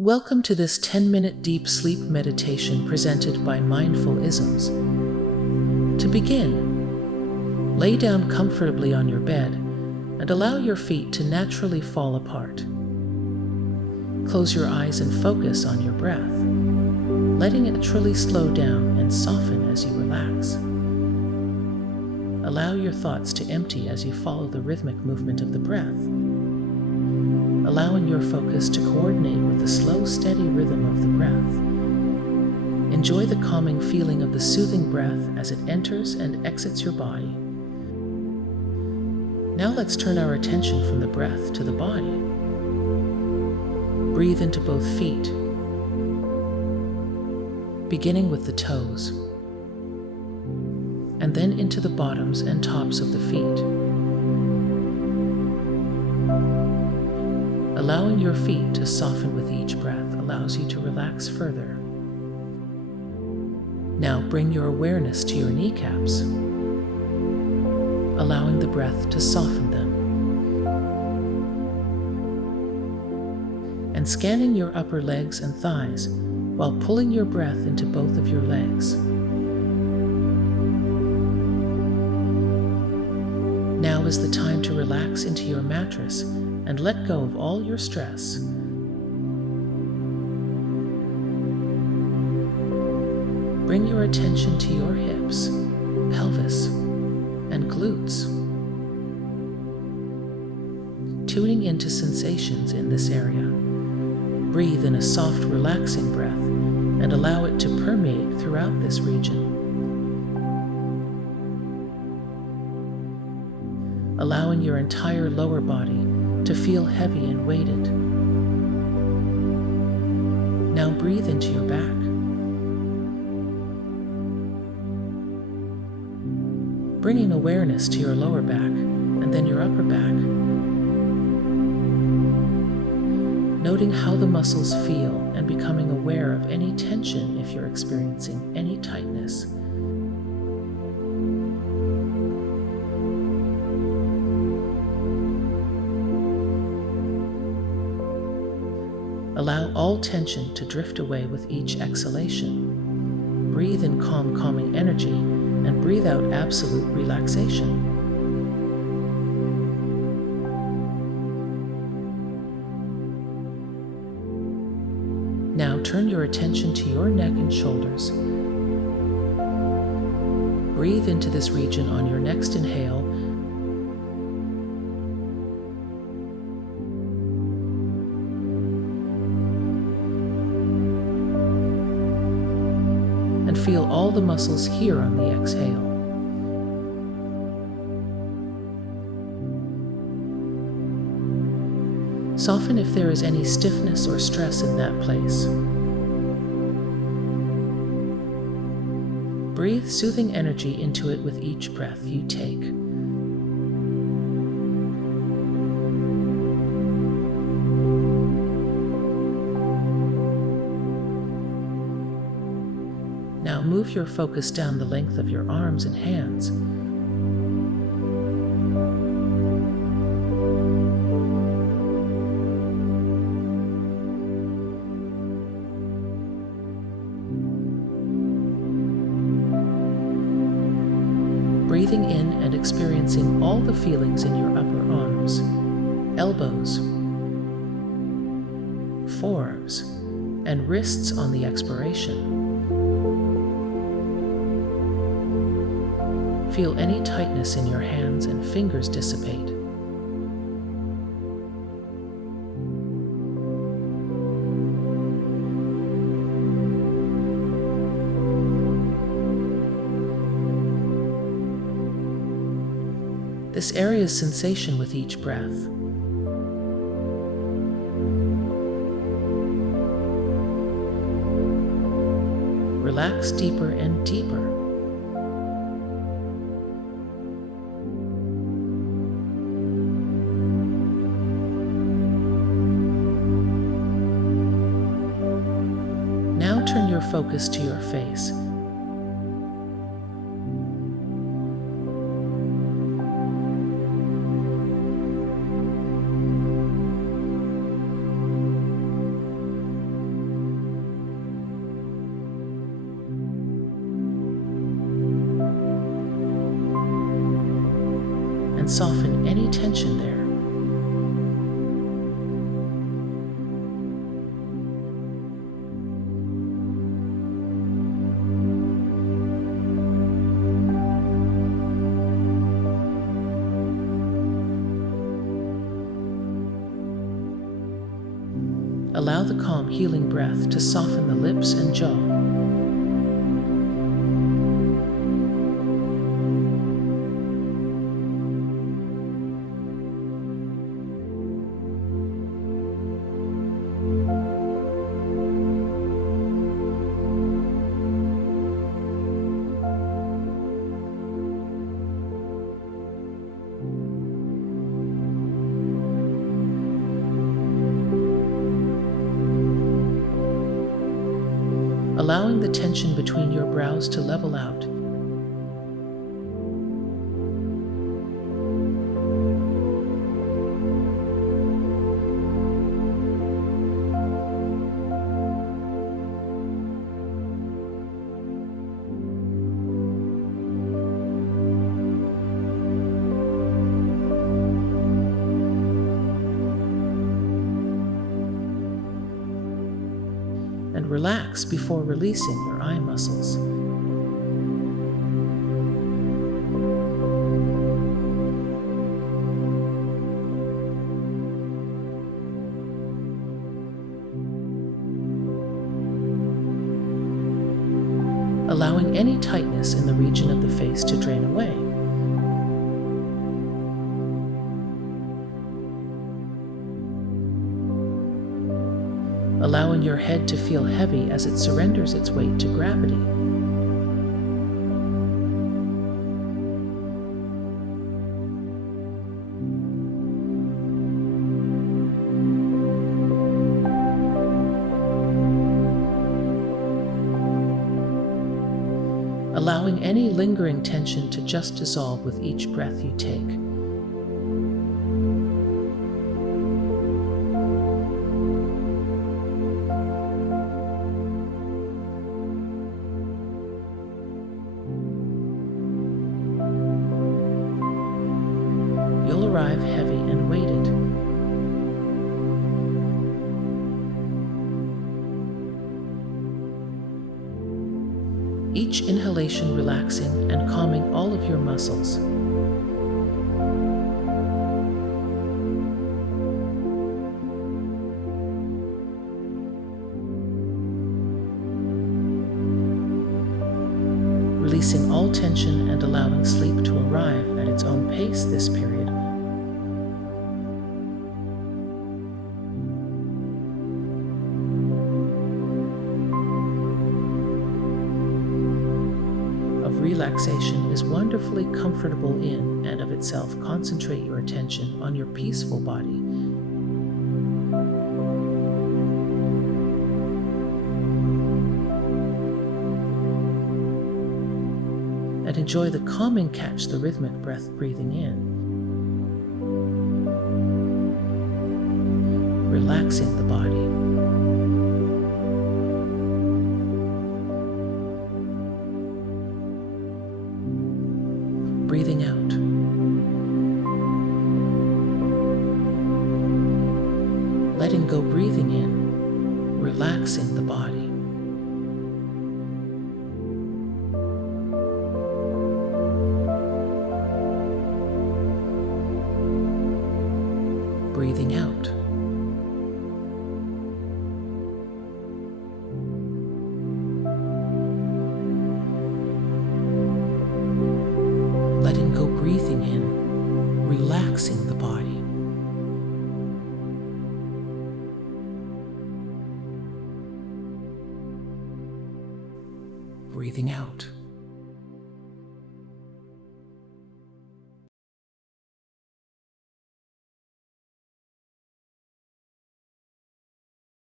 Welcome to this 10-minute deep sleep meditation presented by mindfulisms. To begin, lay down comfortably on your bed and allow your feet to naturally fall apart. Close your eyes and focus on your breath, letting it naturally slow down and soften as you relax. Allow your thoughts to empty as you follow the rhythmic movement of the breath, allowing your focus to coordinate with the slow, steady rhythm of the breath. Enjoy the calming feeling of the soothing breath as it enters and exits your body. Now let's turn our attention from the breath to the body. Breathe into both feet, beginning with the toes, and then into the bottoms and tops of the feet. Allowing your feet to soften with each breath allows you to relax further. Now bring your awareness to your kneecaps, allowing the breath to soften them. And scanning your upper legs and thighs while pulling your breath into both of your legs. Now is the time to relax into your mattress and let go of all your stress. Bring your attention to your hips, pelvis, and glutes, tuning into sensations in this area. Breathe in a soft, relaxing breath and allow it to permeate throughout this region. Allowing your entire lower body to feel heavy and weighted. Now breathe into your back. Bringing awareness to your lower back and then your upper back. Noting how the muscles feel and becoming aware of any tension if you're experiencing any tightness. Allow all tension to drift away with each exhalation. Breathe in calming energy and breathe out absolute relaxation. Now turn your attention to your neck and shoulders. Breathe into this region on your next inhale. And feel all the muscles here on the exhale. Soften if there is any stiffness or stress in that place. Breathe soothing energy into it with each breath you take. Now move your focus down the length of your arms and hands. Breathing in and experiencing all the feelings in your upper arms, elbows, forearms, and wrists on the expiration. Feel any tightness in your hands and fingers dissipate. This area's sensation with each breath. Relax deeper and deeper. Now turn your focus to your face. and soften any tension there. Allow the calm, healing breath to soften the lips and jaw. Allowing the tension between your brows to level out. And relax before releasing your eye muscles. Allowing any tightness in the region of the face to drain away. Allowing your head to feel heavy as it surrenders its weight to gravity. Allowing any lingering tension to just dissolve with each breath you take. You'll arrive heavy and weighted. Each inhalation relaxing and calming all of your muscles. Releasing all tension and allowing sleep to arrive at its own pace this period. Relaxation is wonderfully comfortable in and of itself. Concentrate your attention on your peaceful body. And enjoy the calming catch, the rhythmic breath breathing in. Relaxing the body. Breathing out. Letting go, breathing in, relaxing the body. Breathing out. Letting go, breathing in, relaxing the body. Breathing out.